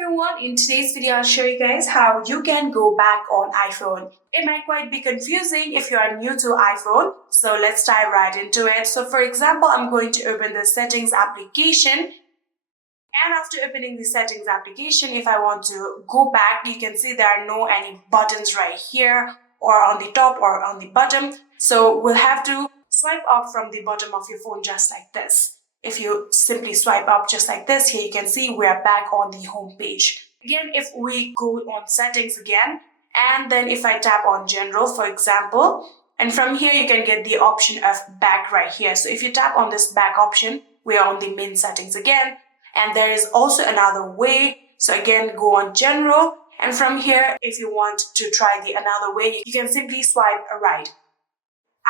everyone, in today's video I'll show you guys how you can go back on iPhone. It might quite be confusing if you are new to iPhone, so let's dive right into it. So for example, I'm going to open the settings application, and after opening the settings application, if I want to go back, you can see there are no any buttons right here or on the top or on the bottom. So we'll have to swipe up from the bottom of your phone just like this. If you simply swipe up just like this, here you can see we are back on the home page. Again, if we go on settings again, and then if I tap on general, for example, and from here you can get the option of back right here. So if you tap on this back option, we are on the main settings again. And there is also another way. So again, go on general. And from here, if you want to try the another way, you can simply swipe right.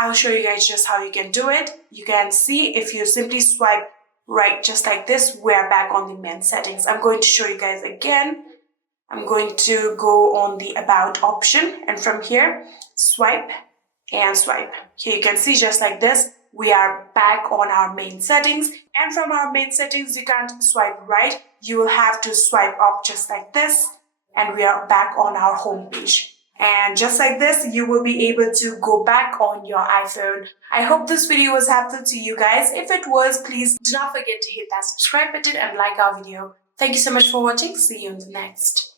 I'll show you guys just how you can do it. You can see if you simply swipe right just like this, we're back on the main settings. I'm going to show you guys again. I'm going to go on the about option, and from here, swipe and swipe. Here you can see just like this, we are back on our main settings. And from our main settings, you can't swipe right. You will have to swipe up just like this, and we are back on our home page. And just like this, you will be able to go back on your iPhone. I hope this video was helpful to you guys. If it was, please do not forget to hit that subscribe button and like our video. Thank you so much for watching. See you in the next.